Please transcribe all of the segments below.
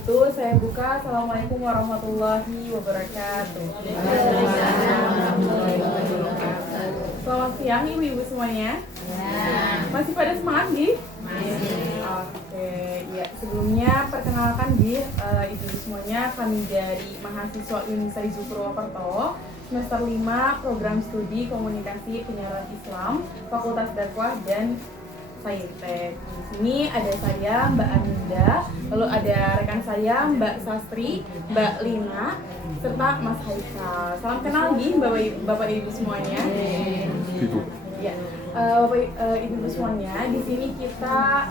Itu saya buka. Assalamualaikum warahmatullahi wabarakatuh. Selamat siang ibu-ibu semuanya. Masih pada semangat Gi? Oke, ya sebelumnya perkenalkan Gi, ibu-ibu semuanya, kami dari mahasiswa Unisaizu Purwokerto semester 5 program studi komunikasi penyiaran Islam Fakultas Dakwah dan Saintek. Di sini ada saya Mbak Aminda, lalu ada rekan saya Mbak Sastri, Mbak Lina, serta Mas Haikal. Salam kenal Gi, Bapak Ibu semuanya. Ya, Ibu semuanya, di sini kita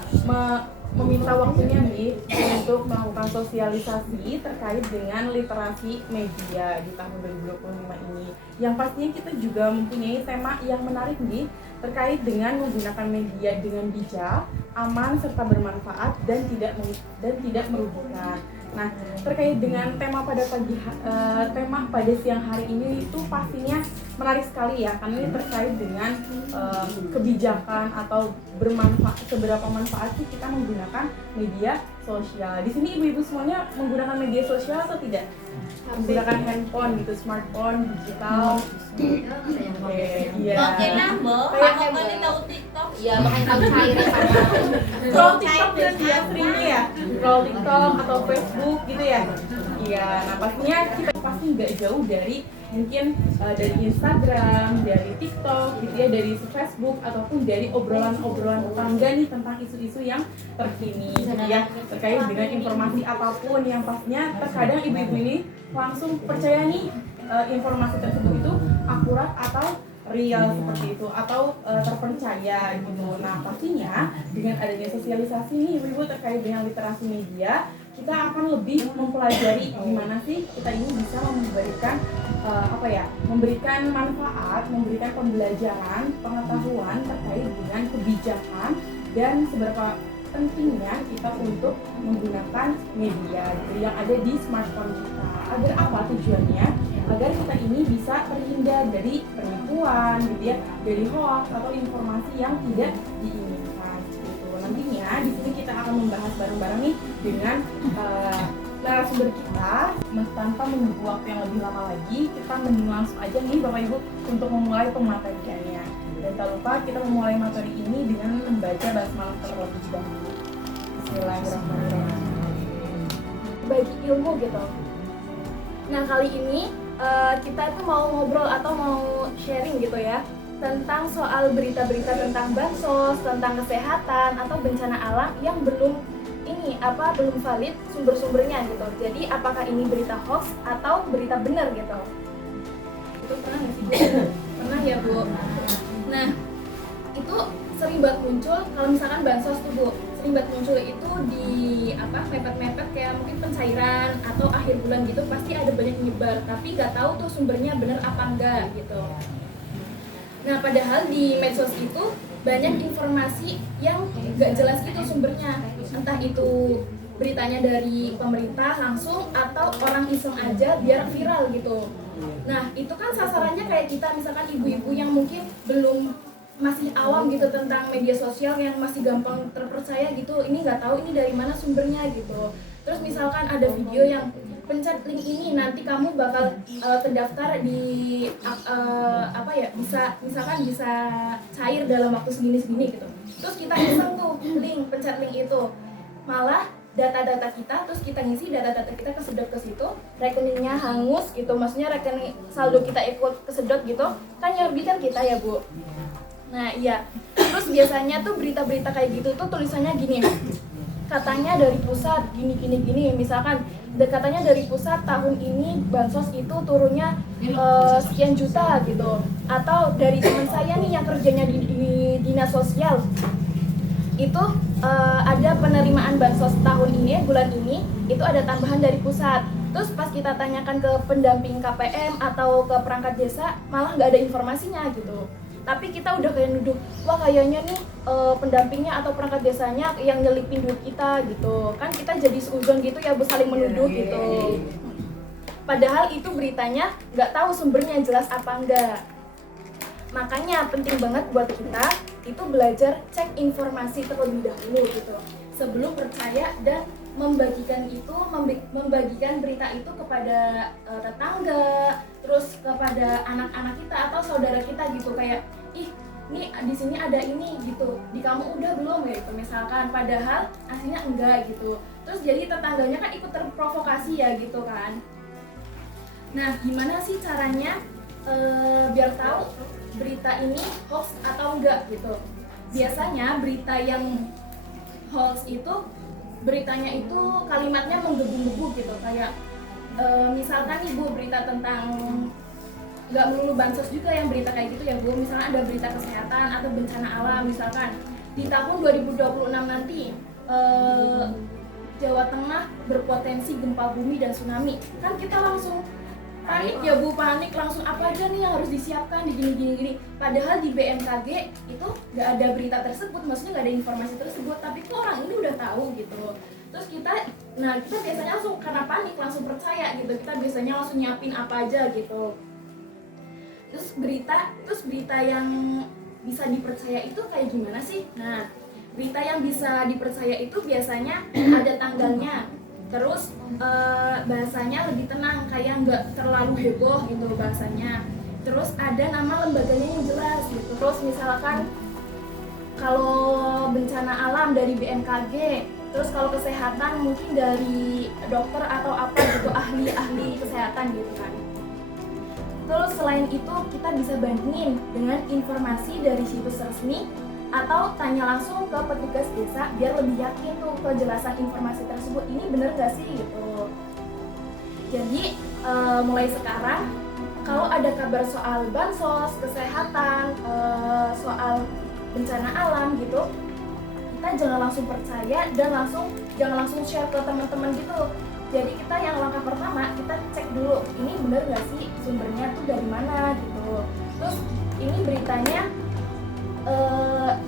meminta waktunya nih untuk melakukan sosialisasi terkait dengan literasi media di tahun 2025 ini. Yang pastinya kita juga mempunyai tema yang menarik nih terkait dengan menggunakan media dengan bijak, aman serta bermanfaat dan tidak merugikan. Nah, terkait dengan tema pada siang hari ini itu pastinya menarik sekali ya, karena ini terkait dengan kebijakan atau seberapa manfaat sih kita menggunakan media sosial. Di sini ibu-ibu semuanya menggunakan media sosial atau tidak? Menggunakan handphone gitu, smartphone, digital. Oke, iya. Pakai tahu TikTok. Iya, makanya tahu cairnya sama. Scroll TikTok dan dia seringnya ya, scroll TikTok atau Facebook gitu ya. Iya, nah pastinya kita pasti nggak jauh dari mungkin dari Instagram, dari TikTok gitu ya, dari Facebook ataupun dari obrolan-obrolan tetangga nih tentang isu-isu yang terkini gitu ya, terkait dengan informasi apapun yang pastinya terkadang ibu-ibu ini langsung percaya nih informasi tersebut itu akurat atau real seperti itu atau terpercaya gitu. Nah pastinya dengan adanya sosialisasi nih ibu-ibu terkait dengan literasi media, kita akan lebih mempelajari gimana sih kita ini bisa memberikan manfaat, memberikan pembelajaran, pengetahuan terkait dengan kebijakan dan seberapa pentingnya kita untuk menggunakan media gitu, yang ada di smartphone kita. Agar apa tujuannya? Agar kita ini bisa terhindar dari penipuan gitu ya, dari hoax atau informasi yang tidak diinginkan gitu. Nantinya di sini kita akan membahas bareng-bareng nih dengan narasumber kita. Tanpa menunggu waktu yang lebih lama lagi, kita mending langsung aja nih Bapak Ibu untuk memulai pemateriannya. Dan tak lupa kita memulai materi ini dengan membaca basmalah terlebih dahulu. Bismillahirrahmanirrahim. Bagi ilmu gitu. Nah kali ini kita itu mau ngobrol atau mau sharing gitu ya tentang soal berita-berita tentang bansos, tentang kesehatan atau bencana alam yang belum valid sumber-sumbernya gitu. Jadi apakah ini berita hoax atau berita benar gitu? Itu pernah nggak sih Bu? Pernah ya Bu. Nah itu sering banget muncul kalau misalkan bansos tuh Bu, sering banget muncul itu di mepet-mepet kayak mungkin pencairan atau akhir bulan gitu, pasti ada banyak nyebar tapi nggak tahu tuh sumbernya benar apa enggak gitu. Nah padahal di medsos itu banyak informasi yang nggak jelas gitu sumbernya, entah itu beritanya dari pemerintah langsung atau orang iseng aja biar viral gitu. Nah itu kan sasarannya kayak kita misalkan ibu-ibu yang mungkin masih awam gitu tentang media sosial, yang masih gampang terpercaya gitu, ini nggak tahu ini dari mana sumbernya gitu. Terus misalkan ada video yang pencet link ini nanti kamu bakal terdaftar di bisa cair dalam waktu segini gitu. Terus kita iseng tuh pencet link itu, malah data-data kita, terus kita ngisi data-data kita kesedot ke situ, rekeningnya hangus gitu, maksudnya rekening saldo kita ikut kesedot gitu, kan yang rugikan kita ya Bu. Nah iya, terus biasanya tuh berita-berita kayak gitu tuh tulisannya gini, katanya dari pusat gini, misalkan katanya dari pusat tahun ini bansos itu turunnya sekian juta gitu, atau dari teman saya nih yang kerjanya di dinas sosial itu ada penerimaan bansos tahun ini, bulan ini itu ada tambahan dari pusat. Terus pas kita tanyakan ke pendamping KPM atau ke perangkat desa, malah nggak ada informasinya gitu. Tapi kita udah kayak nuduh, wah kayaknya nih pendampingnya atau perangkat desanya yang nyelipin duit kita gitu. Kan kita jadi seuzon gitu ya, saling menuduh gitu. Padahal itu beritanya nggak tahu sumbernya jelas apa enggak. Makanya penting banget buat kita itu belajar cek informasi terlebih dahulu gitu. Sebelum percaya dan membagikan berita itu kepada tetangga, terus kepada anak-anak kita atau saudara kita gitu, kayak ih nih di sini ada ini gitu, di kamu udah belum ya gitu misalkan, padahal aslinya enggak gitu. Terus jadi tetangganya kan ikut terprovokasi ya gitu kan. Nah gimana sih caranya biar tahu berita ini hoax atau enggak gitu? Biasanya berita yang hoax itu beritanya itu kalimatnya menggebu-gebu gitu, kayak misalkan ibu berita tentang, nggak melulu bansos juga yang berita kayak gitu ya Bu, misalnya ada berita kesehatan atau bencana alam, misalkan di tahun 2026 nanti Jawa Tengah berpotensi gempa bumi dan tsunami, kan kita langsung panik ya Bu, panik langsung apa aja nih yang harus disiapkan di gini. Padahal di BMKG itu nggak ada berita tersebut, maksudnya nggak ada informasi tersebut, tapi kok orang ini udah tahu gitu. Terus kita biasanya langsung karena panik langsung percaya gitu, kita biasanya langsung nyiapin apa aja gitu. Terus berita yang bisa dipercaya itu kayak gimana sih? Nah, berita yang bisa dipercaya itu biasanya ada tanggalnya. Terus bahasanya lebih tenang, kayak nggak terlalu heboh gitu bahasanya. Terus ada nama lembaganya yang jelas gitu. Terus misalkan kalau bencana alam dari BMKG, terus kalau kesehatan mungkin dari dokter atau apa gitu, ahli kesehatan gitu kan. Terus selain itu kita bisa bandingin dengan informasi dari situs resmi atau tanya langsung ke petugas desa biar lebih yakin tuh kejelasan informasi tersebut ini bener gak sih gitu. Jadi mulai sekarang kalau ada kabar soal bansos, kesehatan, soal bencana alam gitu, kita jangan langsung percaya dan jangan langsung share ke teman-teman gitu. Jadi kita yang langkah pertama kita cek dulu ini bener gak sih sumbernya tuh dari mana gitu. Terus ini beritanya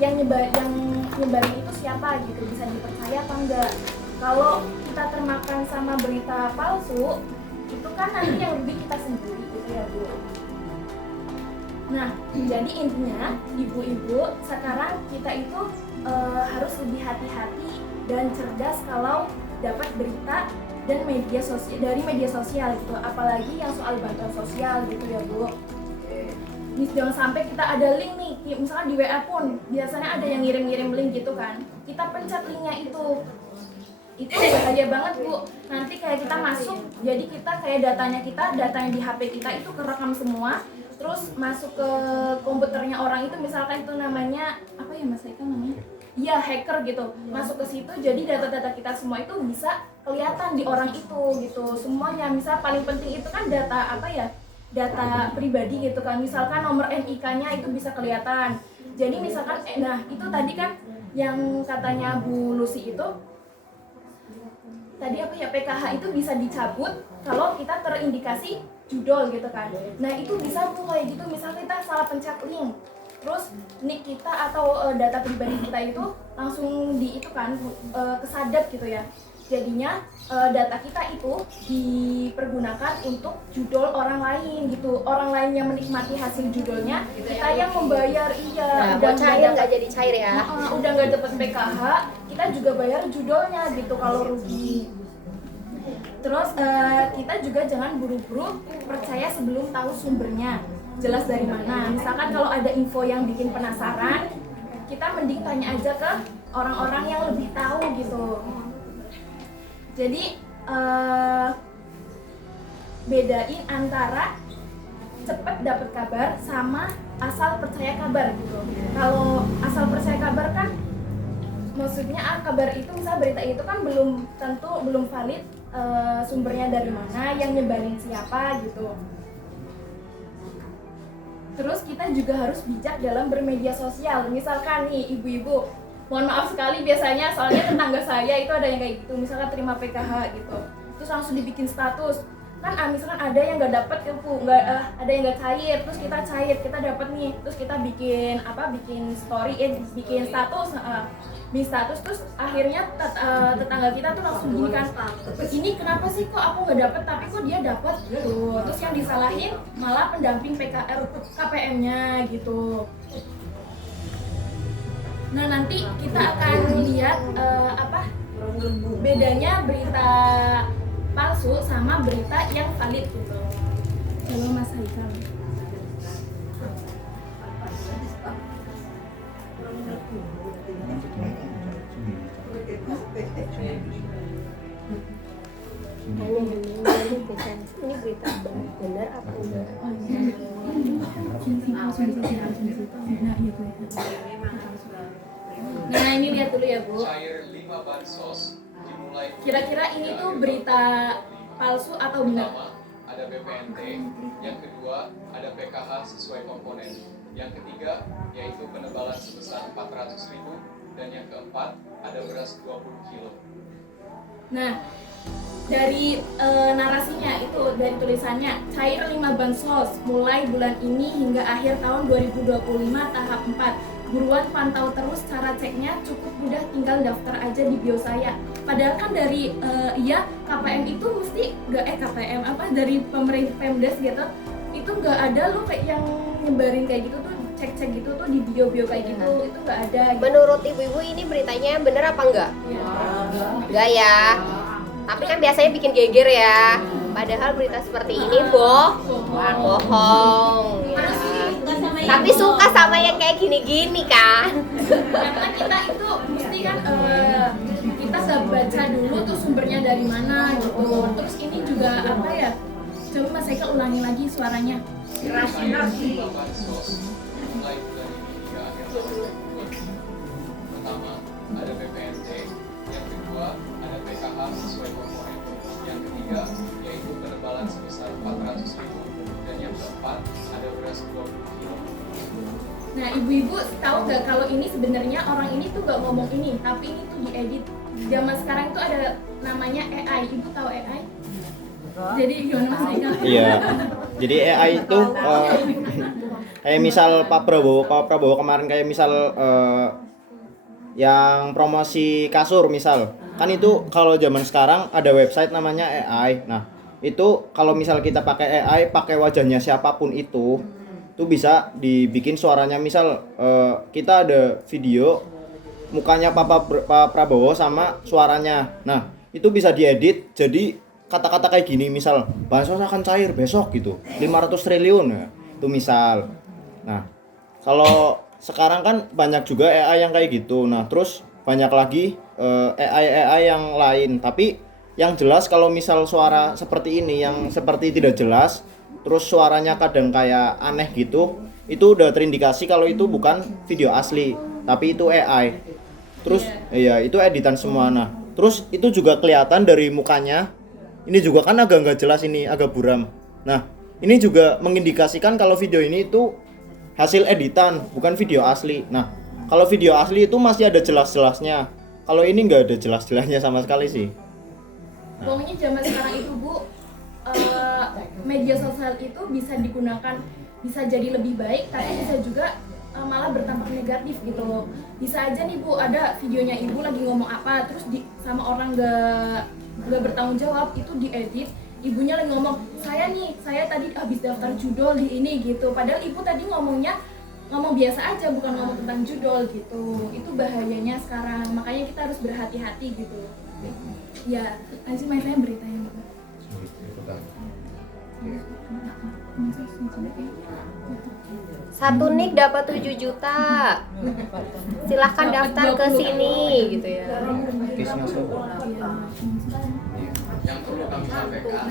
yang nyebarin itu siapa gitu, bisa dipercaya apa enggak. Kalau kita termakan sama berita palsu, itu kan nanti yang rugi kita sendiri gitu ya Bu. Nah, jadi intinya ibu-ibu sekarang kita itu harus lebih hati-hati dan cerdas kalau dapat berita dan dari media sosial gitu, apalagi yang soal bantuan sosial gitu ya Bu. Jangan sampai kita ada link nih, misalkan di WA pun biasanya ada yang ngirim link gitu kan, kita pencet linknya itu bahaya banget Bu. Nanti kayak kita masuk, jadi kita kayak datanya di HP kita itu kerekam semua, terus masuk ke komputernya orang itu, misalkan itu namanya apa ya Mas Eka namanya? Iya, hacker gitu. Masuk ke situ, jadi data-data kita semua itu bisa kelihatan di orang itu gitu semuanya. Misal paling penting itu kan data apa ya? Data pribadi gitu kan, misalkan nomor NIK-nya itu bisa kelihatan. Jadi misalkan nah itu tadi kan yang katanya Bu Lucy itu tadi apa ya, PKH itu bisa dicabut kalau kita terindikasi judol gitu kan. Nah itu bisa Bu kayak gitu, misalnya kita salah pencet link, terus nick kita atau data pribadi kita itu langsung kesadap gitu ya. Jadinya data kita itu dipergunakan untuk judol orang lain gitu, orang lain yang menikmati hasil judolnya, gitu kita yang membayar. Iya, udah cair nggak jadi cair ya. Udah nggak dapat PKH, kita juga bayar judolnya gitu kalau rugi. Terus kita juga jangan buru-buru percaya sebelum tahu sumbernya jelas dari mana. Misalkan kalau ada info yang bikin penasaran, kita mending tanya aja ke orang-orang yang lebih tahu gitu. Jadi bedain antara cepet dapet kabar sama asal percaya kabar gitu. Kalau asal percaya kabar kan maksudnya kabar itu, misal berita itu kan belum valid sumbernya dari mana, yang nyebarin siapa gitu. Terus kita juga harus bijak dalam bermedia sosial. Misalkan nih ibu-ibu, mohon maaf sekali biasanya soalnya tetangga saya itu ada yang kayak gitu, misalkan terima PKH gitu. terus langsung dibikin status. Kan misalkan ada yang nggak dapat ilmu, ada yang nggak cair, terus kita dapat nih, terus kita bikin story, bikin status, terus akhirnya tetangga kita tuh langsung gini kan, ini kenapa sih kok aku nggak dapat tapi kok dia dapat gitu. Terus yang disalahin malah pendamping KPM-nya gitu. Nah nanti kita akan lihat bedanya berita palsu sama berita yang valid gitu. Halo Mas Haikal. Ini berita benar apa enggak? Nah ini lihat dulu ya Bu. Cair 5 bansos dimulai. Kira-kira ini tuh berita palsu atau benar? Pertama, ada BPNT. Yang kedua, ada PKH sesuai komponen. Yang ketiga, yaitu penebalan sebesar 400.000. Dan yang keempat, ada beras 20 kilo. Nah, dari narasinya itu, dari tulisannya, cair 5 bansos mulai bulan ini hingga akhir tahun 2025 tahap 4. Buruan pantau terus, cara ceknya cukup mudah, tinggal daftar aja di bio saya. Padahal kan dari KPM itu mesti KPM dari pemerintah Pemdes gitu, itu nggak ada loh kayak yang nyebarin kayak gitu tuh, cek gitu tuh di bio kayak gitu, itu nggak ada gitu. Menurut ibu-ibu ini beritanya benar apa enggak? Ya. Enggak ya. Tapi kan biasanya bikin geger ya. Padahal berita seperti ini bohong. Tapi suka sama yang kayak gini-gini kan. Karena kita itu mesti kan kita baca dulu tuh sumbernya dari mana gitu. Terus ini juga apa ya? Coba Mas Eka ulangi lagi suaranya. Bansos dimulai bulan ini hingga akhir tahun 2025. Pertama, ada BPNT. Yang kedua, ada PKH sesuai komponen. Yang ketiga, yaitu penebalan sebesar 400.000. Dan yang keempat, ada beras 20 kilo. Nah, ibu-ibu tahu nggak kalau ini sebenarnya orang ini tuh nggak ngomong ini, tapi ini tuh diedit. Zaman sekarang itu ada namanya AI. Ibu tahu AI? Jadi gimana Mas Eka? Iya. Jadi AI itu kayak misal Pak Prabowo kemarin kayak misal yang promosi kasur misal. Kan itu kalau zaman sekarang ada website namanya AI. Nah, itu kalau misal kita pakai AI, pakai wajahnya siapapun itu bisa dibikin suaranya. Misal kita ada video mukanya Pak Prabowo sama suaranya. Nah, itu bisa diedit jadi kata-kata kayak gini, misal bansos akan cair besok gitu 500 triliun ya, itu misal. Nah, kalau sekarang kan banyak juga AI yang kayak gitu. Nah, terus banyak lagi AI yang lain. Tapi yang jelas kalau misal suara seperti ini yang seperti tidak jelas, terus suaranya kadang kayak aneh gitu, itu udah terindikasi kalau itu bukan video asli, tapi itu AI. Terus iya, itu editan semua. Nah, terus itu juga kelihatan dari mukanya. Ini juga kan agak nggak jelas, ini agak buram. Nah, ini juga mengindikasikan kalau video ini itu hasil editan, bukan video asli. Nah, kalau video asli itu masih ada jelas-jelasnya. Kalau ini nggak ada jelas-jelasnya sama sekali sih. Pokoknya zaman sekarang itu Bu, media sosial itu bisa digunakan, bisa jadi lebih baik, tapi bisa juga malah berdampak negatif gitu. Bisa aja nih Bu, ada videonya ibu lagi ngomong apa, terus sama orang nggak bertanggung jawab, itu diedit, ibunya lagi ngomong, saya tadi habis daftar judul di ini gitu, padahal ibu tadi ngomong biasa aja, bukan ngomong tentang judul gitu. Itu bahayanya sekarang, makanya kita harus berhati-hati gitu. Ya, lanjut saya beritanya. Satu nik dapat 7 juta. Silahkan daftar ke sini gitu ya. Yang perlu kami sampaikan,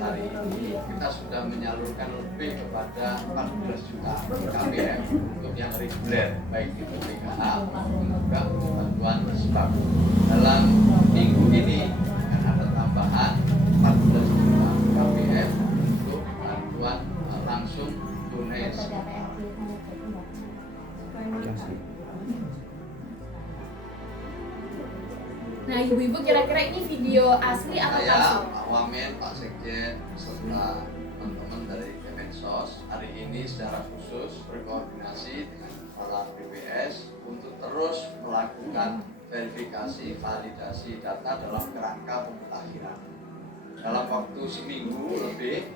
hari ini kita sudah menyalurkan lebih kepada 14 juta KPM untuk yang reguler, baik itu PKH maupun juga bantuan sembako. Dalam minggu ini akan ada tambahan 14 juta KPM untuk bantuan langsung tunai. Nah ibu-ibu kira-kira ini video asli atau Saya, palsu? Pak Wamen, Pak Sekjen, beserta teman-teman dari Kemensos hari ini secara khusus berkoordinasi dengan kepala BPS untuk terus melakukan verifikasi, validasi data dalam kerangka pemutakhiran. Dalam waktu seminggu lebih,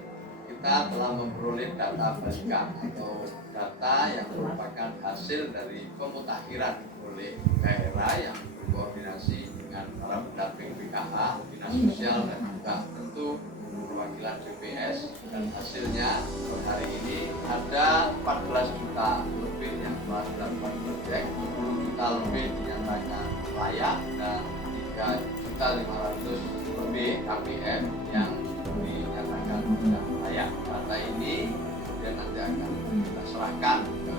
kita telah memperoleh data balikan atau data yang merupakan hasil dari pemutakhiran oleh daerah yang berkoordinasi dengan para pendamping BKH, Dinas Sosial, dan juga tentu perwakilan BPS. Dan hasilnya hari ini ada 14 juta lebih yang telah dilakukan proyek, 10 juta lebih dinyatakan layak, dan 3.500.000 lebih KPM yang dinyatakan tidak layak. Data ini kemudian nanti akan kita serahkan ke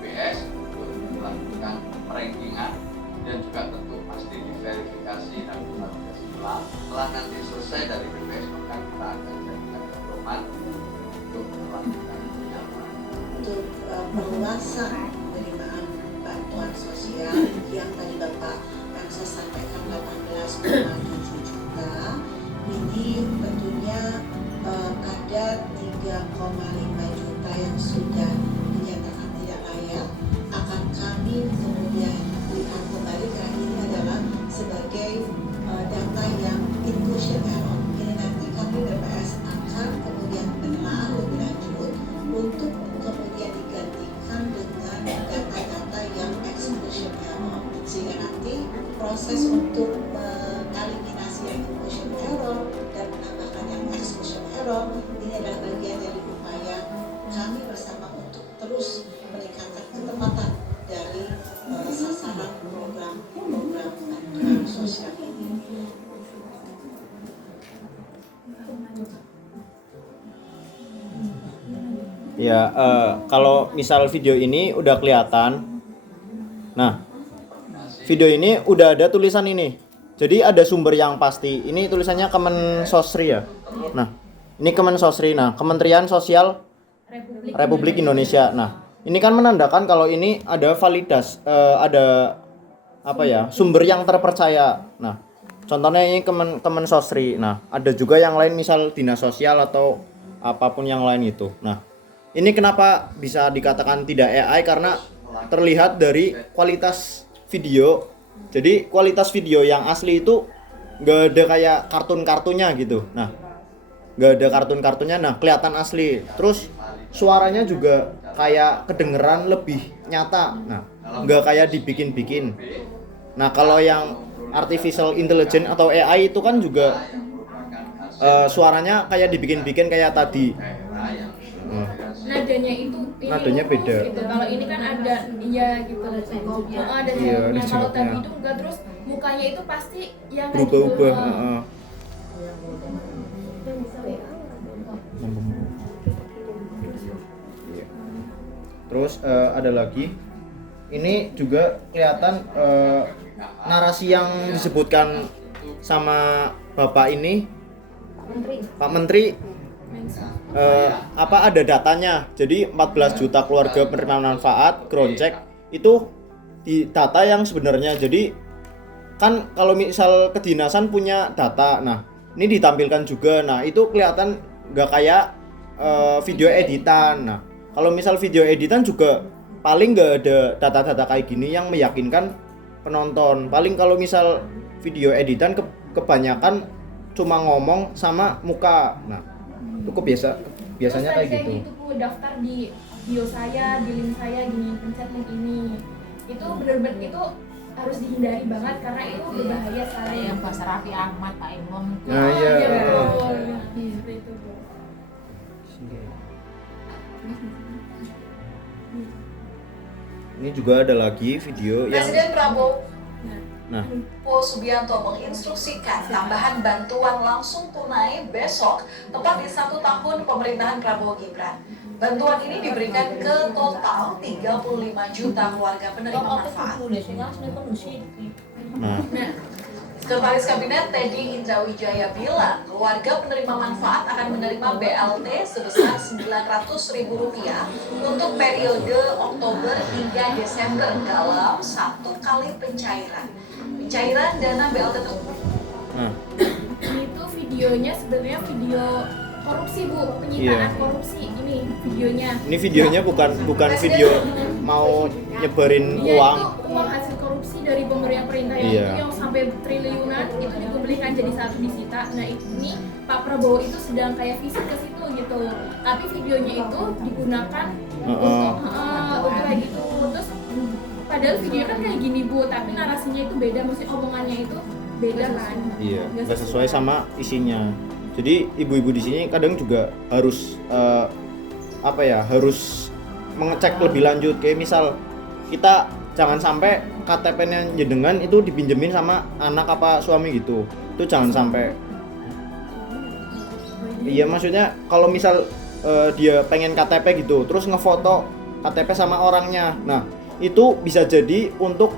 BPS untuk melakukan rankingan dan juga tentu pasti diverifikasi dan validasi ulang. Setelah nanti selesai dari BPS, maka kita akan jadikan pedoman untuk melakukan penyaluran. Untuk perluasan penerimaan bantuan sosial yang tadi Bapak Kansa sampaikan 18,7 juta, ini tentunya ada 3,5 juta yang sudah dinyatakan tidak layak. Akan kami kemudian lihat kembali karena ini adalah sebagai data yang inclusion error. Ini nanti kami BPS akan kemudian menelaah lebih lanjut untuk kemudian digantikan dengan data-data yang exclusion error, sehingga nanti proses untuk mengeliminasi yang inclusion error dan menambahkan yang exclusion error ini adalah bagian dari upaya kami bersama untuk terus meningkatkan ketepatan dari sasaran program bantuan sosial ini. Ya, kalau misal video ini udah kelihatan. Nah, video ini udah ada tulisan ini. Jadi ada sumber yang pasti. Ini tulisannya Kemensosri ya. Nah, ini Kemensosri. Nah, Kementerian Sosial Republik Indonesia. Nah, ini kan menandakan kalau ini ada ada apa ya, sumber yang terpercaya. Nah, contohnya ini Kemensosri. Nah, ada juga yang lain misal Dinas Sosial atau apapun yang lain itu. Nah, ini kenapa bisa dikatakan tidak AI, karena terlihat dari kualitas video. Jadi kualitas video yang asli itu nggak ada kayak kartun-kartunnya gitu. Nah, nggak ada kartun-kartunnya. Nah, kelihatan asli. Terus suaranya juga kayak kedengeran lebih nyata. Nah, nggak kayak dibikin-bikin. Nah, kalau yang artificial intelligence atau AI itu kan juga suaranya kayak dibikin-bikin kayak tadi. Nadanya itu ini Nadanya beda. gitu. Kalau ini kan ada gitu. Ada Iya, ada nah, kalau jeruknya. tadi itu enggak, terus mukanya itu pasti yang kayak Berubah-ubah. gitu. Terus ada lagi. Ini juga kelihatan narasi yang disebutkan sama Bapak ini, Pak Menteri, apa ada datanya. Jadi 14 juta keluarga penerima manfaat ground check itu di data yang sebenarnya. Jadi kan kalau misal kedinasan punya data, nah ini ditampilkan juga. Nah itu kelihatan nggak kayak video editan. Nah kalau misal video editan juga paling nggak ada data-data kayak gini yang meyakinkan penonton. Paling kalau misal video editan kebanyakan cuma ngomong sama muka. Nah itu biasanya kayak gitu. Itu daftar di bio saya, di link saya, gini, pencet link ini. Itu benar-benar itu harus dihindari banget karena itu berbahaya sekali. Yang bahasa Raffi Ahmad, Pak Imam. Nah iya. betul. Seperti itu, Bu. Ini juga ada lagi video yang Presiden Prabowo nah Subianto menginstruksikan tambahan bantuan langsung tunai besok tepat di 1 tahun pemerintahan Prabowo Gibran. Bantuan ini diberikan ke total 35 juta keluarga penerima manfaat. nah Sekretaris Kabinet Teddy Indrawijaya bilang keluarga penerima manfaat akan menerima BLT sebesar Rp900.000 untuk periode Oktober hingga Desember dalam 1 kali pencairan. Cairan dana BLT tersebut Nah, Ini tuh videonya sebenarnya video korupsi Bu, penyitaan Iya. korupsi ini videonya. ini videonya bukan video mau nyebarin Iya, uang. itu uang hasil korupsi dari pemberian perintah yang Iya. itu yang sampai triliunan itu dikumpulkan jadi satu disita. Nah ini Pak Prabowo itu sedang kayak visit ke situ gitu. Tapi videonya itu digunakan untuk kayak gitu. Terus padahal videonya kan kayak gini Bu, tapi narasinya itu beda, maksudnya omongannya itu beda kan. Iya, nggak sesuai sama isinya. Jadi ibu-ibu di sini kadang juga harus harus mengecek lebih lanjut. Kayak misal kita jangan sampai KTP-nya jenengan itu dipinjemin sama anak apa suami gitu. Itu jangan sampai. Iya, maksudnya kalau misal dia pengen KTP gitu, terus ngefoto KTP sama orangnya. Nah, itu bisa jadi untuk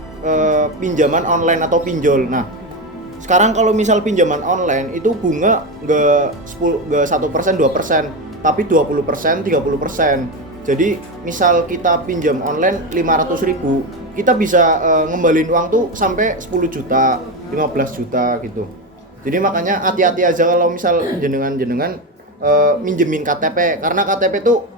pinjaman online atau pinjol. Nah, sekarang kalau misal pinjaman online itu bunga nggak 1%, 2%, tapi 20%, 30%. Jadi misal kita pinjam online 500.000, kita bisa ngembalin uang tuh sampai 10 juta, 15 juta gitu. Jadi makanya hati-hati aja kalau misal jenengan minjemin KTP, karena KTP tuh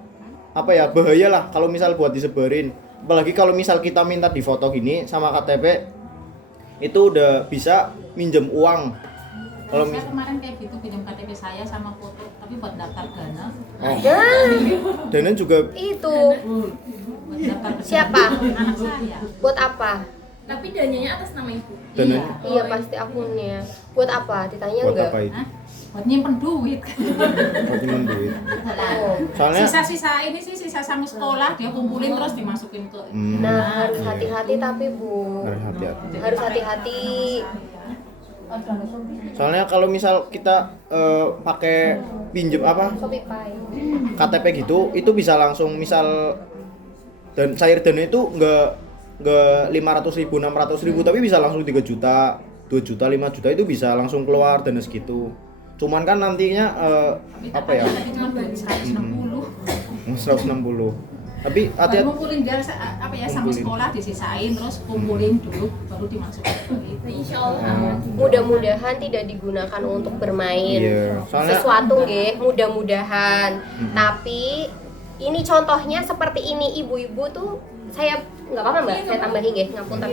bahaya lah kalau misal buat disebarin. Apalagi kalau misal kita minta difoto gini sama KTP, itu udah bisa minjem uang. Kalau Saya kemarin kayak gitu pinjam KTP saya sama foto, tapi buat daftar dana. Dana juga Itu Buat daftar dana. Siapa? Anak saya. buat apa? Tapi dananya atas nama Ibu. dana Iya pasti akunnya. Buat apa? Ditanya buat enggak? apa itu? Hah? Buat nyimpen duit. Buat nyimpen duit. Oh. Soalnya Sisa-sisa ini sih sisa sama sekolah dia kumpulin terus dimasukin ke. Nah, harus hati-hati tapi Bu. harus hati-hati. Harus hati-hati. Soalnya kalau misal kita pakai pinjem Shopify. KTP gitu, itu bisa langsung misal dan cair dana itu nggak 500.000, 600.000, tapi bisa langsung 3 juta, 2 juta, 5 juta itu bisa langsung keluar dana segitu. Cuman kan nantinya Tadi cuma 160. 160. Tapi hati-hati. Kumpulin dia sama Kumpulin. sekolah disisain terus kumpulin dulu baru dimasukin gitu. Insya Allah aman. Mudah-mudahan tidak digunakan untuk bermain Iya, soalnya sesuatu nggih, mudah-mudahan. Tapi ini contohnya seperti ini, ibu-ibu tuh saya nggak apa-apa Mbak, saya tambahin nggih, ngapunten.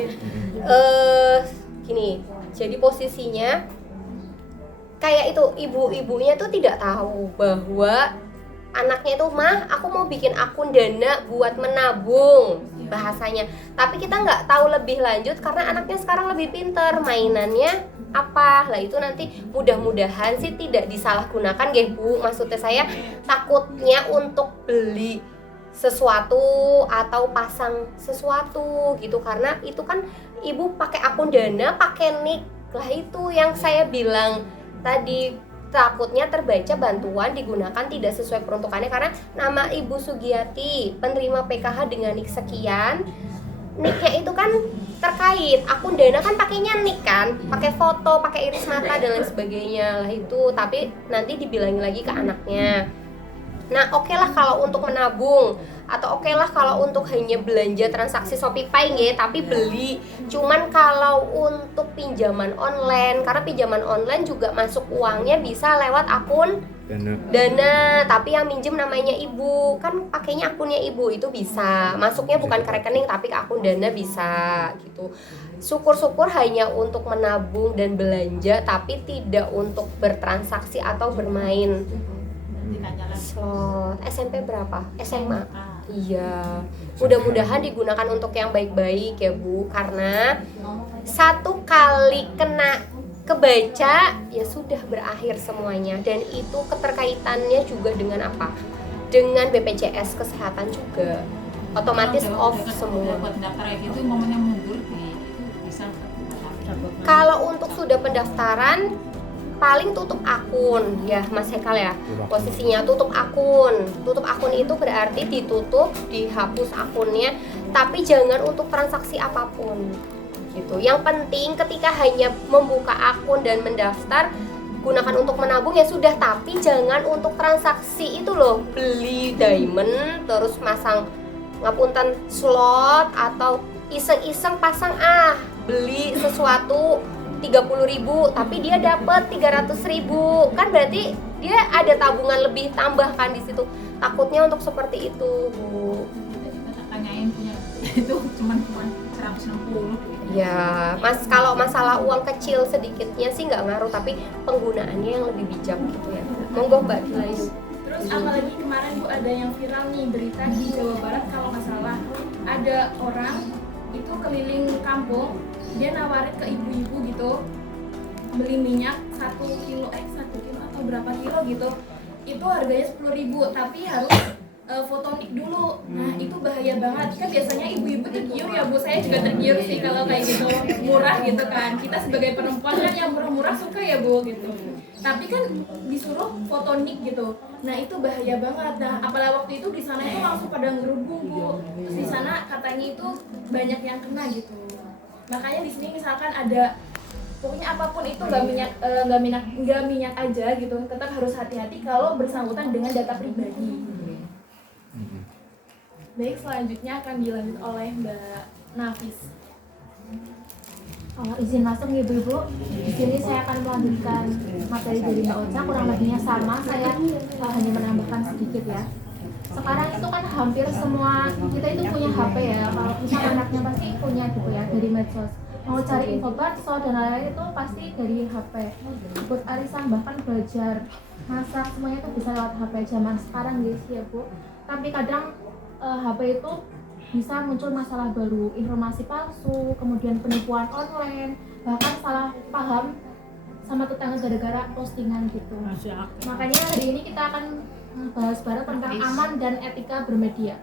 Gini, jadi posisinya kayak itu ibu-ibunya tuh tidak tahu bahwa anaknya itu mah aku mau bikin akun dana buat menabung bahasanya, tapi kita nggak tahu lebih lanjut karena anaknya sekarang lebih pinter mainannya apa lah, itu nanti mudah-mudahan sih tidak disalahgunakan ya Bu. Maksudnya saya takutnya untuk beli sesuatu atau pasang sesuatu gitu, karena itu kan ibu pakai akun dana pakai nik lah, itu yang saya bilang tadi, takutnya terbaca bantuan digunakan tidak sesuai peruntukannya karena nama Ibu Sugiyati penerima PKH dengan nik sekian, niknya itu kan terkait akun dana kan pakainya nik kan, pakai foto, pakai iris mata dan lain sebagainya lah itu, tapi nanti dibilangin lagi ke anaknya. Nah oke lah kalau untuk menabung, atau oke lah kalau untuk hanya belanja transaksi Shopify nggih, tapi beli. Cuman kalau untuk pinjaman online, karena pinjaman online juga masuk uangnya bisa lewat akun dana, tapi yang minjem namanya ibu, kan pakainya akunnya ibu, itu bisa masuknya bukan ke rekening tapi ke akun dana bisa gitu. Syukur-syukur hanya untuk menabung dan belanja, tapi tidak untuk bertransaksi atau bermain slot. SMP berapa? SMA. Iya. Mudah-mudahan digunakan untuk yang baik-baik ya Bu, karena satu kali kena kebaca ya sudah berakhir semuanya, dan itu keterkaitannya juga dengan apa? Dengan BPJS kesehatan juga. Otomatis off semua. Buat daftar kayak gitu momennya mundur bisa. Kalau untuk sudah pendaftaran paling tutup akun ya Mas Hekal ya, posisinya tutup akun. Tutup akun itu berarti ditutup, dihapus akunnya, tapi jangan untuk transaksi apapun gitu. Yang penting ketika hanya membuka akun dan mendaftar, gunakan untuk menabung ya sudah, tapi jangan untuk transaksi itu loh, beli diamond terus masang ngapunten slot atau iseng-iseng pasang beli sesuatu 30.000 tapi dia dapat 300.000, kan berarti dia ada tabungan lebih tambahkan di situ. Takutnya untuk seperti itu, Bu. Kita juga tanyain punya itu cuman 160 gitu. Ya, kalau masalah uang kecil sedikitnya sih nggak ngaruh, tapi penggunaannya yang lebih bijak gitu ya. Monggo Mbak Gilayu. Terus apalagi kemarin Bu ada yang viral nih berita di Jawa Barat kalau nggak salah, ada orang itu keliling kampung, dia nawarin ke ibu-ibu gitu beli minyak 1 kilo atau berapa kilo gitu, itu harganya 10.000 tapi harus foto nik dulu. Nah itu bahaya banget kan, biasanya ibu-ibu tergiur ya Bu, saya juga tergiur sih kalau kayak gitu murah gitu kan, kita sebagai perempuan kan yang murah-murah suka ya Bu gitu, tapi kan disuruh foto nik gitu. Nah itu bahaya banget. Nah apalagi waktu itu di sana itu langsung pada ngerubung Bu, terus di sana katanya itu banyak yang kena gitu. Makanya di sini misalkan ada pokoknya apapun itu nggak minyak aja gitu, tetap harus hati-hati kalau bersangkutan dengan data pribadi. Baik, selanjutnya akan dilanjut oleh Mbak Nafis. Izin masuk nih Ibu-ibu. Di sini saya akan melanjutkan materi dari Mbak Ocha, kurang lebihnya sama. Saya hanya menambahkan sedikit ya. Sekarang itu kan hampir semua kita itu punya HP ya. Kalau misalnya anaknya pasti punya gitu ya dari medsos. Mau cari info bansos dan lain-lain itu pasti dari HP. Buat arisan bahkan belajar masak semuanya itu bisa lewat HP zaman sekarang guys ya Bu. Tapi kadang HP itu bisa muncul masalah baru, informasi palsu, kemudian penipuan online, bahkan salah paham sama tetangga gara-gara postingan gitu. Makanya hari ini kita akan bahas bareng tentang aman dan etika bermedia,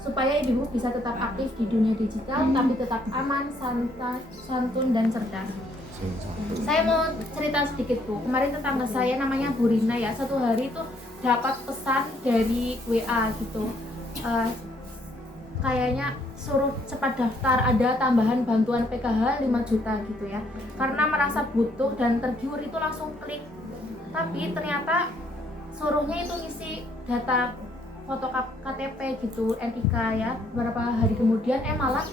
supaya ibu bisa tetap aktif di dunia digital tapi tetap aman, santai, santun dan cerdas. Saya mau cerita sedikit Bu. Kemarin tetangga saya namanya Bu Rina ya, satu hari itu dapat pesan dari WA gitu. Kayaknya suruh cepat daftar, ada tambahan bantuan PKH 5 juta gitu ya. Karena merasa butuh dan tergiur itu langsung klik. Tapi ternyata suruhnya itu ngisi data foto KTP gitu, NIK ya. Beberapa hari kemudian malah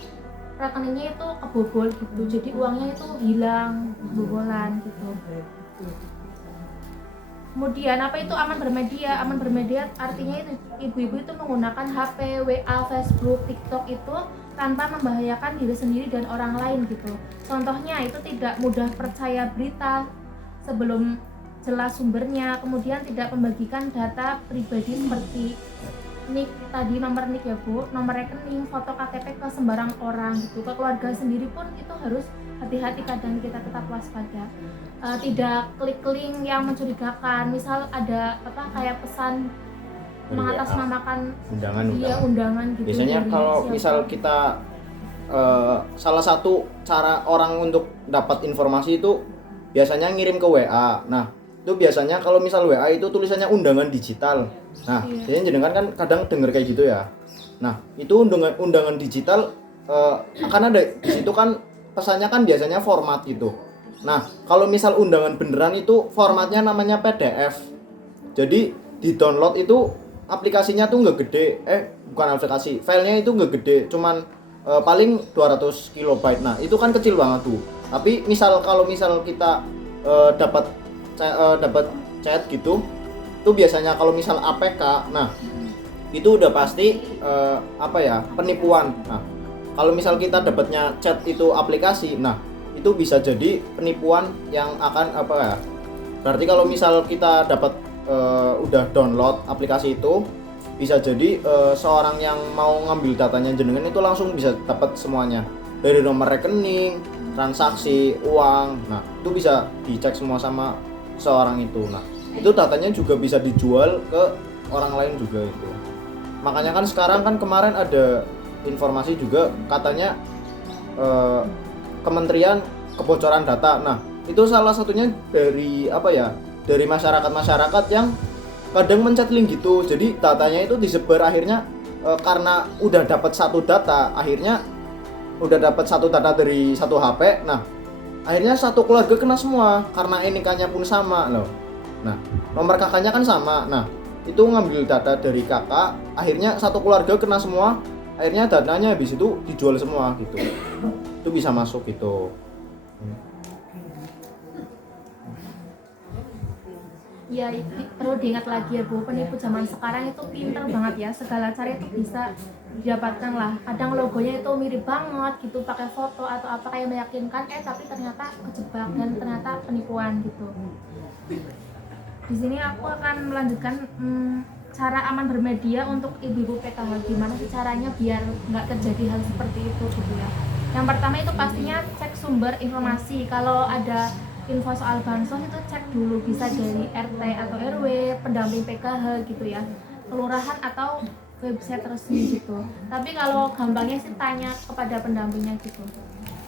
rekeningnya itu kebobol gitu. Jadi uangnya itu hilang, kebobolan gitu. Kemudian apa itu aman bermedia? Aman bermedia artinya itu ibu-ibu itu menggunakan HP, WA, Facebook, TikTok itu tanpa membahayakan diri sendiri dan orang lain gitu. Contohnya itu tidak mudah percaya berita sebelum jelas sumbernya, kemudian tidak membagikan data pribadi seperti nik tadi, nomor nik ya Bu, nomor rekening, foto KTP ke sembarang orang gitu. Ke keluarga sendiri pun itu harus hati-hati, kadang kita tetap waspada. Tidak klik link yang mencurigakan, misal ada kayak pesan mengatasnamakan undangan gitu. Biasanya kalau misal kita salah satu cara orang untuk dapat informasi itu biasanya ngirim ke WA. Nah itu biasanya kalau misal WA itu tulisannya undangan digital. Nah biasanya jenengan kan kadang denger kayak gitu ya. Nah itu undangan digital akan ada di situ kan, pesannya kan biasanya format gitu. Nah, kalau misal undangan beneran itu formatnya namanya PDF. Jadi di-download itu aplikasinya tuh nggak gede, bukan aplikasi, filenya itu nggak gede, cuman paling 200 KB. Nah, itu kan kecil banget tuh. Tapi kalau misal kita dapat chat gitu, itu biasanya kalau misal APK, nah itu udah pasti penipuan. Nah, kalau misal kita dapatnya chat itu aplikasi, nah itu bisa jadi penipuan yang akan berarti kalau misal kita dapat udah download aplikasi itu, bisa jadi seorang yang mau ngambil datanya jenengan itu langsung bisa dapat semuanya, dari nomor rekening, transaksi, uang. Nah itu bisa dicek semua sama seorang itu. Nah itu datanya juga bisa dijual ke orang lain juga itu. Makanya kan sekarang kan kemarin ada informasi juga katanya Kementerian Kebocoran Data. Nah, itu salah satunya dari dari masyarakat yang kadang mencet link gitu. Jadi datanya itu disebar, akhirnya karena udah dapat satu data, dari satu HP. Nah, akhirnya satu keluarga kena semua karena NIK-nya pun sama loh. Nah, nomor kakaknya kan sama. Nah, itu ngambil data dari kakak, akhirnya satu keluarga kena semua. Akhirnya datanya habis itu dijual semua gitu. itu bisa masuk gitu. Ya, perlu diingat lagi ya Bu, penipu zaman sekarang itu pinter banget ya, segala cara itu bisa didapatkan lah. Kadang logonya itu mirip banget gitu, pakai foto atau apa kayak meyakinkan, tapi ternyata kejebak dan ternyata penipuan gitu. Di sini aku akan melanjutkan cara aman bermedia untuk ibu-ibu PKH. Gimana sih caranya biar nggak terjadi hal seperti itu gitu ya. Yang pertama itu pastinya cek sumber informasi. Kalau ada info soal bansos itu cek dulu, bisa dari RT atau RW, pendamping PKH gitu ya, kelurahan atau website resmi gitu. Tapi kalau gampangnya sih tanya kepada pendampingnya gitu.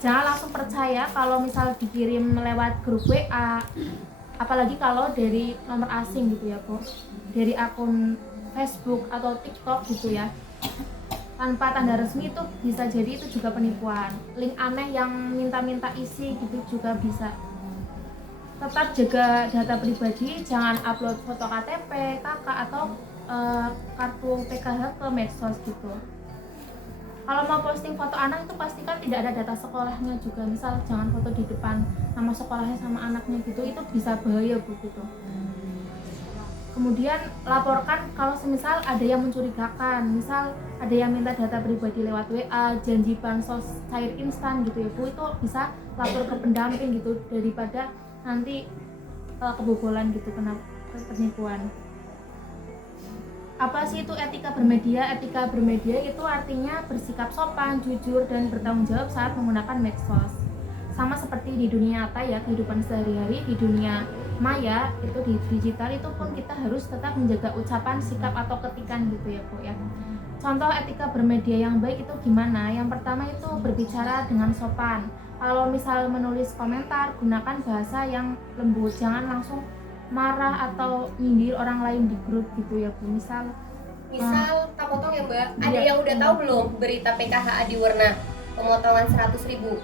Jangan langsung percaya kalau misal dikirim lewat grup WA, apalagi kalau dari nomor asing gitu ya Bu, dari akun Facebook atau TikTok gitu ya, tanpa tanda resmi itu bisa jadi itu juga penipuan. Link aneh yang minta-minta isi gitu juga bisa. Tetap jaga data pribadi, jangan upload foto KTP, KK atau kartu PKH ke medsos gitu. Kalau mau posting foto anak itu pastikan tidak ada data sekolahnya juga. Misal jangan foto di depan nama sekolahnya sama anaknya gitu, itu bisa bahaya Bu gitu. Kemudian laporkan kalau semisal ada yang mencurigakan, misal ada yang minta data pribadi lewat WA, janji bansos cair instan gitu ya Bu, itu bisa lapor ke pendamping gitu daripada nanti kebobolan gitu kena penipuan. Apa sih itu etika bermedia? Etika bermedia itu artinya bersikap sopan, jujur, dan bertanggung jawab saat menggunakan medsos. Sama seperti di dunia nyata ya, kehidupan sehari-hari, di dunia maya itu di digital itu pun kita harus tetap menjaga ucapan, sikap atau ketikan gitu ya Bu ya. Contoh etika bermedia yang baik itu gimana? Yang pertama itu berbicara dengan sopan. Kalau misal menulis komentar, gunakan bahasa yang lembut, jangan langsung marah atau nyindir orang lain di grup gitu ya Bu. Misal tak potong ya Mbak, ada yang udah tahu belum berita PKH Adiwarna pemotongan 100.000?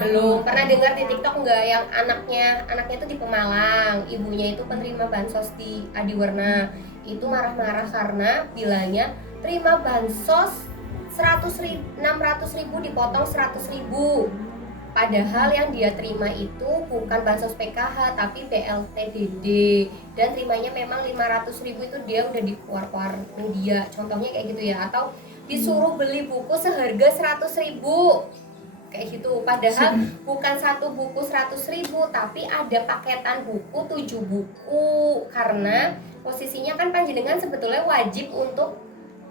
Belum. Pernah dengar di TikTok nggak yang anaknya itu di Pemalang, ibunya itu penerima bansos di Adiwarna, itu marah-marah karena bilangnya terima bansos 600.000 dipotong 100.000. Padahal yang dia terima itu bukan bansos PKH tapi BLTDD, dan terimanya memang 500.000 itu dia udah dikeluar-keluar media. Contohnya kayak gitu ya, atau disuruh beli buku seharga 100.000 kayak gitu. Padahal bukan satu buku 100.000 tapi ada paketan buku 7 buku, karena posisinya kan panjenengan sebetulnya wajib untuk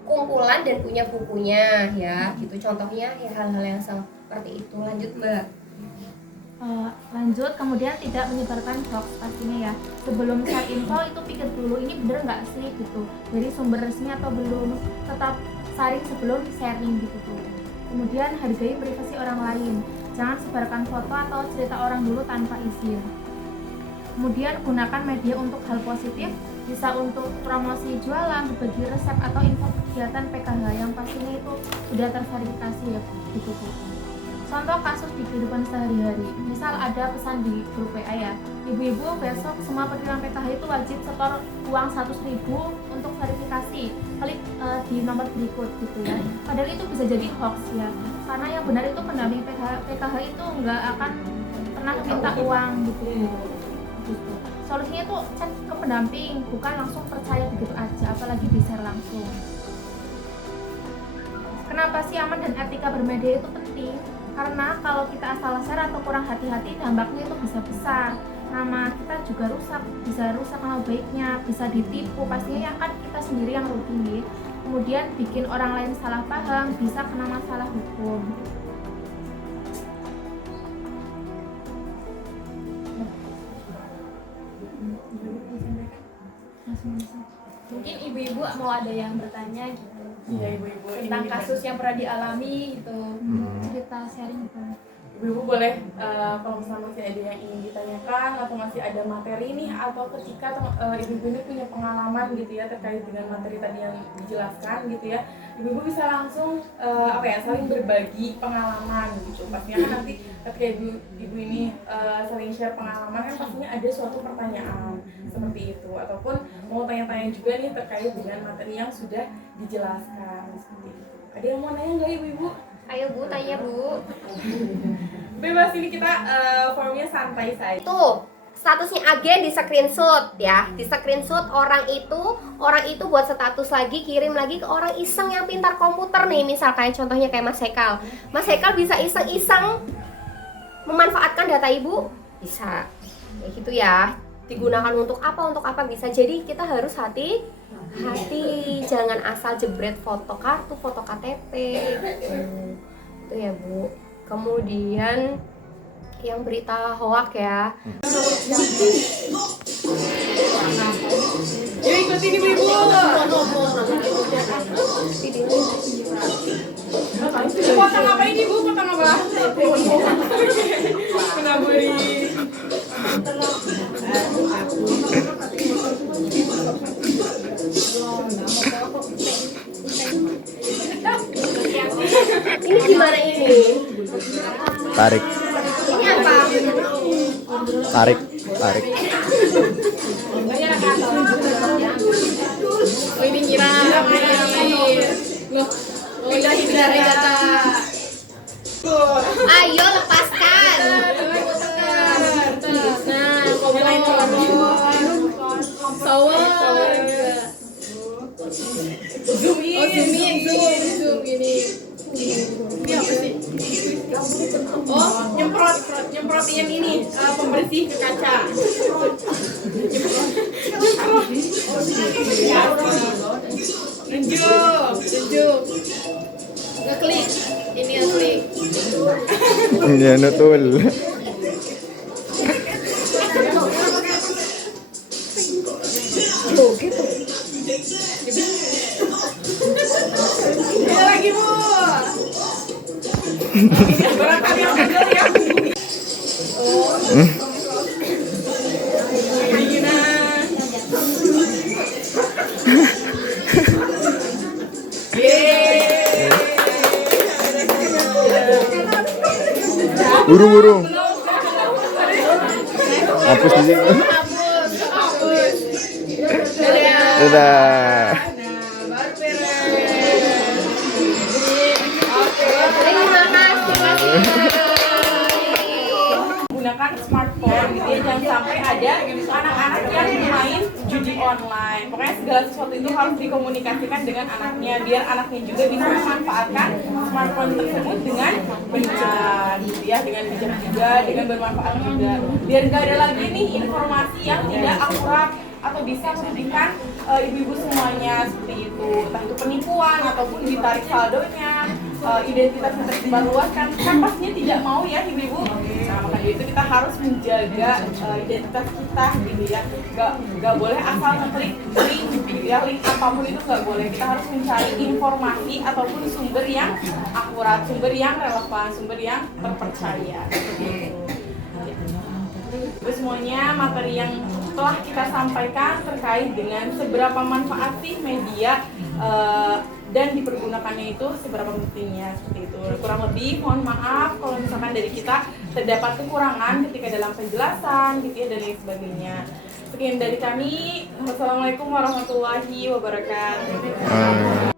kumpulan dan punya bukunya ya gitu. Contohnya ya hal-hal yang seperti itu. Lanjut Mbak. Lanjut, kemudian tidak menyebarkan hoax pastinya ya. Sebelum share info itu pikir dulu ini bener nggak sih gitu, dari sumber resmi atau belum. Tetap saring sebelum sharing gitu tuh. Kemudian hargai privasi orang lain, jangan sebarkan foto atau cerita orang dulu tanpa izin. Kemudian gunakan media untuk hal positif, bisa untuk promosi jualan, berbagi resep atau info kegiatan PKH yang pastinya itu sudah terverifikasi ya gitu Bu. Contoh kasus di kehidupan sehari-hari, misal ada pesan di grup WA ya, ibu-ibu besok semua penerima PKH itu wajib setor uang 100.000 untuk verifikasi, klik di nomor berikut gitu ya. Padahal itu bisa jadi hoax ya, karena yang benar itu pendamping PKH itu nggak akan pernah minta uang gitu. Solusinya tuh cek ke pendamping, bukan langsung percaya begitu aja, apalagi di-share langsung. Kenapa sih aman dan etika bermedia itu penting? Karena kalau kita asal share atau kurang hati-hati, dampaknya itu bisa besar. Nama kita juga rusak, bisa rusak nama baiknya, bisa ditipu, pastinya kan kita sendiri yang rugi nih. Kemudian bikin orang lain salah paham, bisa kena masalah hukum. Mungkin ibu-ibu mau ada yang bertanya gitu. Iya ibu-ibu Tentang ini kasus yang pernah dialami gitu. Cerita sharing gitu. Ibu-ibu boleh kalau misalnya masih ada yang ingin ditanyakan atau masih ada materi nih, atau ketika ibu-ibu ini punya pengalaman gitu ya terkait dengan materi tadi yang dijelaskan gitu ya, ibu-ibu bisa langsung saling berbagi pengalaman gitu. Pastinya kan nanti ketika ibu ini saling share pengalaman kan pastinya ada suatu pertanyaan seperti itu, ataupun mau tanya-tanya juga nih terkait dengan materi yang sudah dijelaskan seperti itu. Ada yang mau nanya nggak ibu-ibu? Ayo Bu, tanya Bu. Bebas, ini kita formnya santai saja. Tuh, statusnya agen di screenshot ya. Di screenshot orang itu buat status lagi, kirim lagi ke orang iseng yang pintar komputer nih. Misal kayak contohnya kayak Mas Hekal. Mas Hekal bisa iseng-iseng memanfaatkan data Ibu? Bisa. Ya gitu ya. Digunakan untuk apa bisa. Jadi kita harus hati, jangan asal jebret foto kartu, foto KTP. Itu ya Bu. Kemudian yang berita hoak ya. Yuk ikutin Ibu. Potong apa ini Bu? Potong apa? Menaburi. Ini gimana ini? Tarik. Ini apa? Tarik. Oh ini nyiram. Hindari data. Ayo lepaskan. Nah, komen Sower. Zoom in ini. Ini apa sih? Oh, nyemprotin ini pembersih ke kaca. Nyemprot. Nunjuk. Ngeklik. Ini ngeklik. Ya betul. Tuh, gitu. Lagi Bu. Barangkali yang bener ya. Dinginan. Burung. Hapus di situ. Dadah. Gunakan smartphone gitu ya, jangan sampai ada anak-anak yang main judi online. Pokoknya segala sesuatu itu harus dikomunikasikan dengan anaknya biar anaknya juga bisa memanfaatkan smartphone tersebut dengan benar gitu ya, dengan bijak juga, dengan bermanfaat juga. Biar nggak ada lagi nih informasi yang tidak akurat atau bisa merugikan ibu-ibu semuanya seperti itu, entah itu penipuan ataupun ditarik saldonya, identitasnya tersebarluaskan, kan pastinya tidak mau ya ibu-ibu. Nah makanya itu kita harus menjaga identitas kita gitu ya, nggak boleh asal ngeklik link gitu ya, link apapun itu nggak boleh. Kita harus mencari informasi ataupun sumber yang akurat, sumber yang relevan, sumber yang terpercaya. Terus semuanya materi yang telah kita sampaikan terkait dengan seberapa manfaat sih media dan dipergunakannya itu seberapa pentingnya seperti itu. Kurang lebih mohon maaf kalau misalkan dari kita terdapat kekurangan ketika dalam penjelasan gitu ya dan lain sebagainya. Sekian dari kami. Wassalamualaikum warahmatullahi wabarakatuh.